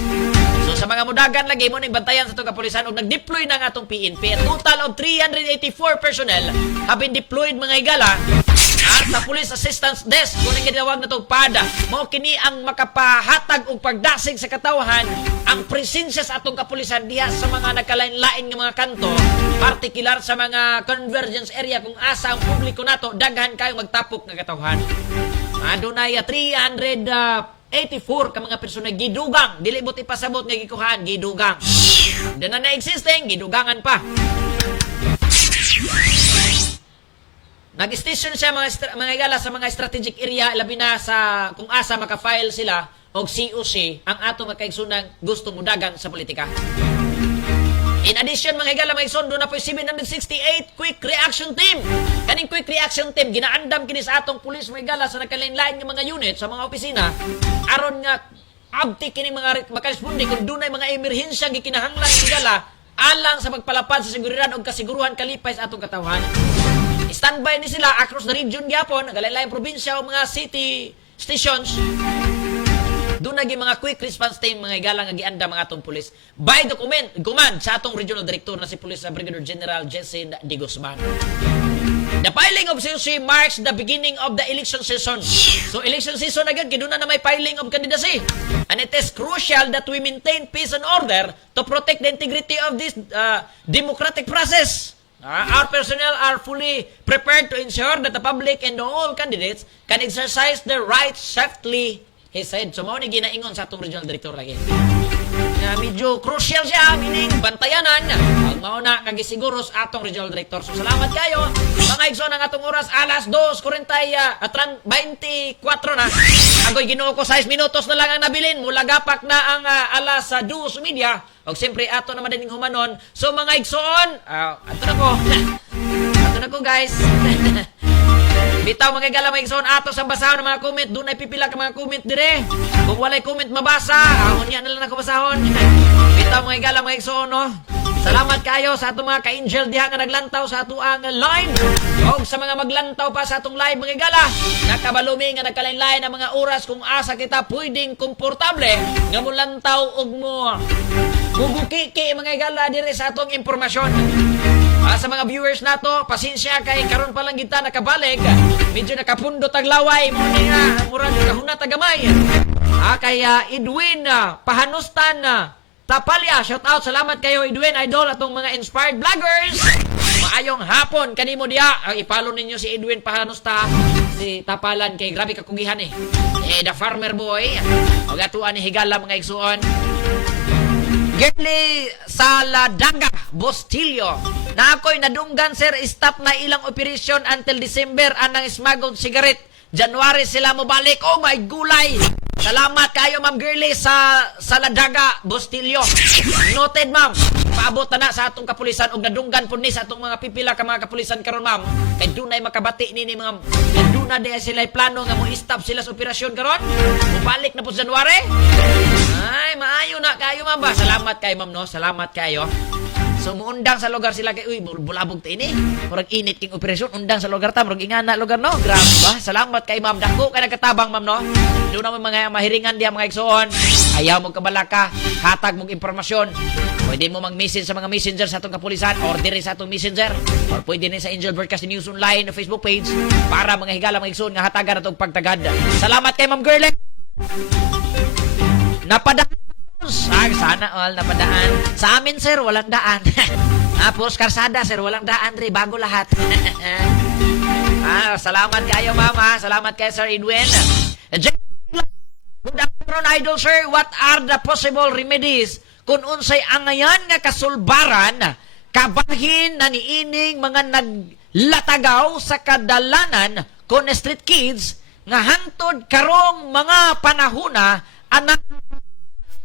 So sa mga mudagan lagi mo ning bantayan sa itong kapulisan ug nag-deploy na nga atong PNP. A total of 384 personnel have been deployed mga higala at sa Police Assistance Desk kung ginawag na itong PADA. Mao kini ang makapahatag og pagdasig sa katawhan ang presensya sa atong kapulisan diha sa mga nagkalain-lain nga mga kanto, partikular sa mga convergence area kung asa ang publiko nato daghan kayo magtapok nga katawhan. Adunay 384 ka mga persona gidugang, dili mo ipasabot nga gikuhaan, gidugang. Then na existing gidugangan pa. Nag-station siya mga igala sa mga strategic area labi na sa kung asa maka-file sila og COC ang ato makaigsunang gusto mudagan sa politika. In addition, mga higala, may sondo na po 768 Quick Reaction Team. Kaning Quick Reaction Team, ginaandam kini sa atong pulis, mga higala, sa nagkalain-lain ng mga unit, sa mga opisina, aron nga, abti kini mga makaresponde kung dunay mga emerhensya gikinahanglan, mga higala, alang sa magpalapad sa seguridad o kasiguruhan kalipay sa atong katawhan. Standby ni sila across the region gyapon, nagkalain-lain probinsya o mga city stations. Doon naging mga quick response team, mga higala nga gianda mga atong pulis. By command sa atong regional director na si Police Brigadier General Jesse D. Guzman. The filing of COC marks the beginning of the election season. So election season agad, kiduna na may filing of candidacy. And it is crucial that we maintain peace and order to protect the integrity of this democratic process. Our personnel are fully prepared to ensure that the public and all candidates can exercise their rights safely, he said. So, mao ni ginaingon sa atong regional director lagi. Na medyo crucial siya, meaning bantayanan. Ang mao na kagisiguro sa atong regional director. So, salamat kayo. Mga igsoon ang atong oras, alas 2:24 na. Agoy ginoo ko 6 minutos na lang ang nabilin. Mula gapak na ang alas 2:30. O siyempre, ato naman din humanon. So, mga igsoon, ato na ko. Ato na ko, guys. Bitaw mga igala mga igsoon, ato sa basahon ng mga comment. Doon ay pipila ka mga comment dire. Kung walay comment mabasa, unya na lang ako basahon. Bitaw mga igala mga igsoon, no? Salamat kayo sa atong mga ka-angel diha nga naglantaw sa ato ang live. O sa mga maglantaw pa sa atong live mga igala, nakabalumi nga nagkalain-lain ang mga oras kung asa kita pwedeng komportable nga mulantaw og mo bubukiki mga igala dire sa atong impormasyon. Sa mga viewers nato, pasensya kay karon pa lang kita nakabalik. Medyo nakapundot ang laway mo ni nga murag kahuna tagamay. Kay Edwin Pahanustan Tapalya, shout out, salamat kayo Edwin, idol atong mga inspired vloggers. Maayong hapon kanimo diha. I-follow ninyo si Edwin Pahanusta, si Tapalan kay grabe kakugihan the farmer boy. Og atuan ni higala mga igsuon. Gerly Saladaga Bostillo. Na ako'y nadunggan sir, stop na ilang operasyon until December anang smuggled cigarette. January sila mo balik. Oh my gulay. Salamat kayo Ma'am Gerly sa Saladaga Bostillo. Noted ma'am. Paabot na sa atong kapulisan og nadunggan po ni sa atong mga pipila ka mga kapulisan karon ma'am. Kay dunay makabati nini mga duna di sila plano nga mo stop sila sa operasyon karon. Mubalik na po sa January. Ay, maayo na kayo ma'am ba? Salamat kayo ma'am no. Salamat kayo. So, muundang sa lugar sila kay, uy, bulabog ta ini. Murag init king operasyon, undang sa lugar ta, murag ingana lugar no. Grabe ba? Salamat kay ma'am. Dako kay nagkatabang ma'am no. Doon naman mga mahiringan diya mga igsoon. Ayaw mo kabalaka, hatag mong impormasyon. Pwede mo mag-message sa mga messenger sa atong kapulisan or dire sa atong messenger or pwede din sa Angel Broadcasting News Online na Facebook page para mga higala mga igsoon nga hatagan atong pagtagad. Salamat kay Ma'am Girlie. Napadaan. Sana all napadaan. Sa amin sir, walang daan. Tapos karsada sir, walang daan rin. Bago lahat. Salamat kayo mama. Salamat kay Sir Edwin. Good afternoon idol sir. What are the possible remedies kung unsay angayan nga kasulbaran kabahin na niining mga naglatagaw sa kadalanan kon street kids nga hangtod karong mga panahuna anak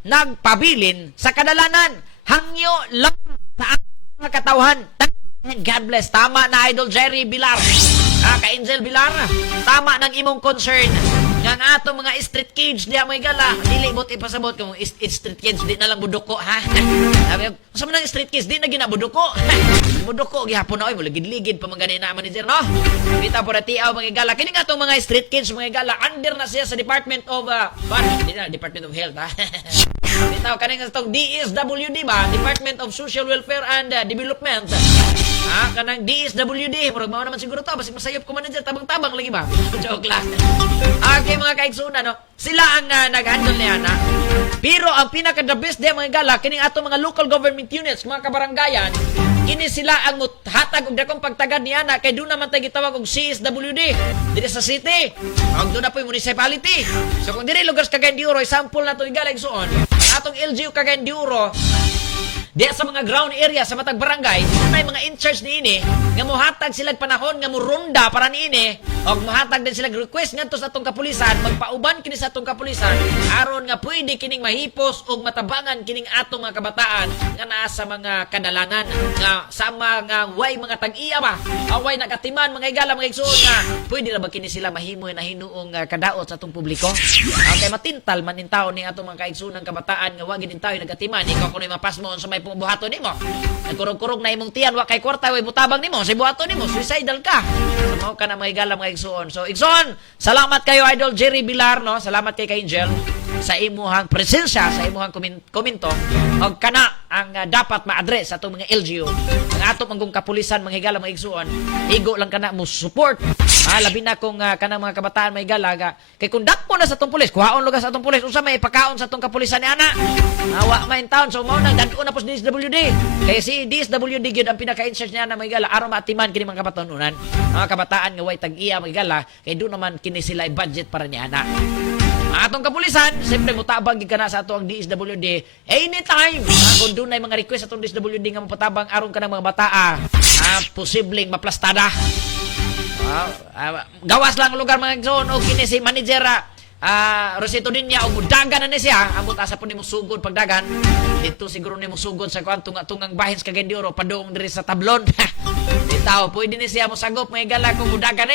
nagpabilin sa kadalanan hangyo lang sa mga katawhan. God bless. Tama na Idol Jerry Bilar. Ka-Angel Bilar. Tama ng imong concern. Nga nga ato mga street kids diya mo igala. Dili bot ipasabot kung street kids di na lang buduko ha. Sa mga street kids di na ginabuduko. Buduko gihapon na oy mo ligid-ligid pa mga ganina manager no. Kita po ratiaw mga igala. Kini nga atong mga street kids mga igala under na siya sa Department of Department of Health ha. Bitaw kaning atong DSWD ba? Department of Social Welfare and Development. Kanang DSWD murag mao naman siguro to basi masayop ko manager tabang-tabang lagi ba? Joke lang. Okay mga kaigsunan no. Sila ang nag-handle niya na. Pero ang pinaka-the best diya mga igala kining atong mga local government units, mga kabaranggayan, kini sila ang hatag og dakong pagtagad niya na kay doon naman tayo gitawag og CSWD diri sa city. Og doon na po yung municipality. So kung diri lugar sa Cagayan de Oro, sample na to igala igsuon. Atong LGU Cagayan de Oro, diya sa mga ground area sa matag barangay, may mga in-charge niini nga mohatag sila panahon nga mo ronda para niini og mohatag din sila request ngadto sa atong kapulisan, magpauban kini sa atong kapulisan aron nga pwede kining mahipos og matabangan kining atong mga kabataan nga naa sa mga kadalangan nga sa mga way mga tag-iya ba away nakatiman mga igala mga igsoon nga pwede ra ba kini sila mahimoy na hinuong kadaot sa atong publiko. Okay, matintal manintaw ni atong mga kaigsoonang kabataan nga wa gid tayo nagatiman ikaw kunoy mapasmo sa may buhaton nimo. Nagkurog-kurog na imong tiyan wa kay kwarta way butabang nimo, sa buhaton nimo suicidal ka. So mao ka na mahigala mga igsoon. So igsoon, salamat kayo Idol Jerry Bilar no. Salamat kay Angel. sa imuhang presensya, sa imuhang komento, o kana ang dapat ma-address sa itong mga LGU. Ang ato manggong kapulisan, mga higala, mga igsuon, igo lang kana mo support. Labi na kung kanang mga kabataan may galaga. Kay kung dakpo na sa itong pulis, kuhaon lugar sa itong pulis, unsa may ipakaon sa itong kapulisan ni ana. Wa main town, so mao nang dadko na po sa DSWD. Kaya si DSWD gyud ang pinaka-in-charge niya na may gala aron maatiman kini mga kabatanunan. Mga kabataan nga way tag-iya may gala, kay do naman kini sila budget para ni ana. Atong kapulisan, siyempre mutabang gid kana sa ato ang DSWD anytime. Kung doon ay mga request atong DSWD nga mapatabang aron kanang mga bataa, posibleng maplastada. Gawas lang lugar mga igsoon o kini si manager Rosito din niya o mudagan na siya amot asa po ni mo sugod pagdagan dito siguro ni mo sugod sa kuan tungang bahin sa Cagayan de Oro padung diri sa tablon. Di tao pwede ni siya mo sagop mga gala kung mudagan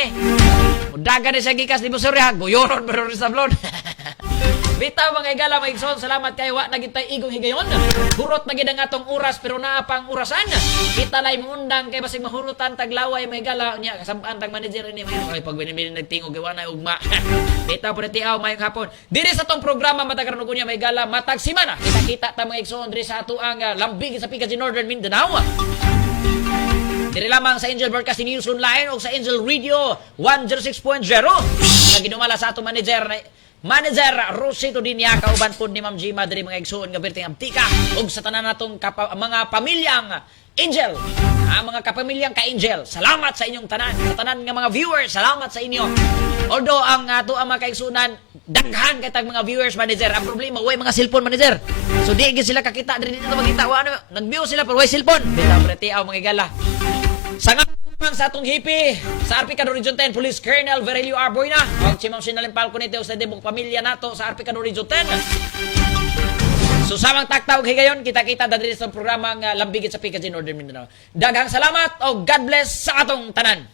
mudagan ni siya gikas di mo surya goyoron pero sa tablon. Bitaw mga igala mga igsoon, salamat kayo wa nagitay igong higayon. Hurot na gid ang atong oras pero naa pang orasan. Kita lay mundang kay basig mahurutan taglaway mga igala nya kasampan tag manager ni may pag binibili nagtingog gawa na ugma. Bitaw pud tiaw mayong hapon. Diri sa tong programa matag karon kunya mga igala matag semana. Kita ta mga igsoon diri sa ato ang lambig sa Picadilly Northern Mindanao. Diri lamang sa Angel Broadcasting News Online o sa Angel Radio 106.0 nga ginumala sa ato Manager Rosito Dinya kauban pod ni Ma'am Gima diri mga igsoon nga berting abtika ug sa tanan natong mga pamilyang Angel, mga kapamilyang ka-Angel. Salamat sa inyong tanan. Sa tanan nga mga viewers, salamat sa inyo. Although ang ato ang mga kaigsunan daghan kay tag mga viewers manager. Ang problema way mga cellphone manager. So di gid sila kakita diri dito makita ano nag-view sila pero way cellphone. Bitaw preti aw mga igala. Sa atong hipi sa RP Cador Region 10 Police Colonel Verelio Arboy na ang chimang sinalimpal ko nito sa debong pamilya nato sa RP Cador Region 10. So samang taktaw higayon kita-kita dadiri sa programang Lambigit sa Picadilly Northern Mindanao. Daghang salamat o God bless sa atong tanan.